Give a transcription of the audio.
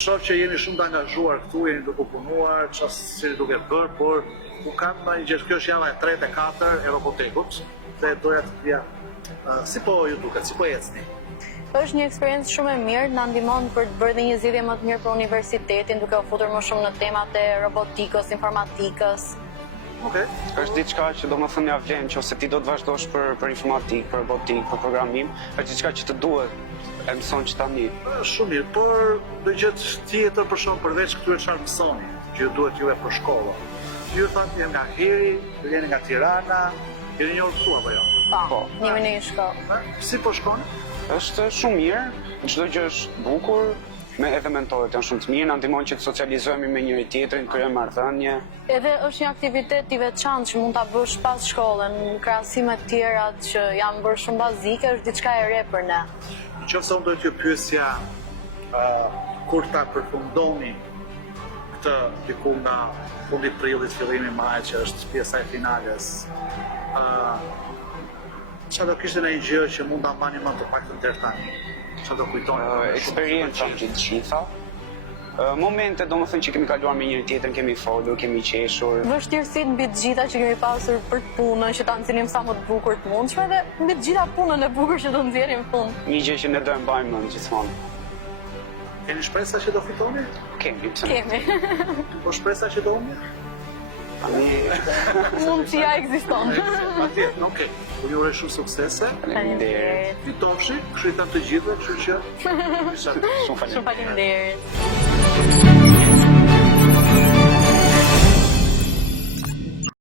Shoh që jeni shumë të angazhuar këtu, jeni duke punuar, çfarë jeni duke bërë, por u kam një gjë, kjo është java e 3 e 4 e robotekut, dhe doja të pija si po ju duket, si po ecni? Është një eksperiencë shumë e mirë, na ndihmon për të bërë dhe një zgjidhje më të mirë për universitetin, duke u futur më shumë në temat e robotikës, informatikës. Okej. Është diçka që domethënë ja vlen nëse ti do të vazhdosh për informatikë, për robotikë, për programim, është diçka që të duhet e mëson që tani. Shumë mirë, por do gjë tjetër për shkak përveç këtyre çfarë mësoni, që ju duhet juve për shkolla. Ju thotë jam nga Hiri, jeni nga Tirana, jeni një orë këtu apo jo? Po, jemi në një shkollë. Si po shkoni? Është shumë mirë, çdo gjë është bukur, edhe mentorët janë shumë të mirë, na ndihmon që të socializohemi me njëri tjetrin, të krijojmë marrëdhënie. Edhe është një aktivitet i veçantë që mund ta bësh pas shkollën, në krahasim me të tjerat që janë bërë shumë bazike, është diçka e re për ne. Nëse unë do t'ju pyesja kur ta përfundoni këtë diku nga fundi prillit, fillimi maj, që është pjesa e finales, çfarë do kishte në një gjë që mund ta mbani më të paktën deri tani? Çfarë do kujtoni? Eksperjenca të gjitha. Momente domethënë që kemi kaluar me njëri tjetrin, kemi folur, kemi qeshur. Vështirësitë mbi të gjitha që kemi pasur për të punën, që ta nxjerrim sa më të bukur të mundshme dhe mbi të gjitha punën e bukur që do nxjerrim në fund. Një gjë që ne do e mbajmë mend gjithmonë. Keni shpresa që do fitoni? Kemi, pse? Kemi. Po shpresa që do humbni? Mundësia ekziston. Patjetër, okej. Unë ju uroj shumë suksese. Faleminderit. Fitofshi, kështu i them të gjithëve, kështu që Shumë faleminderit. Shumë faleminderit.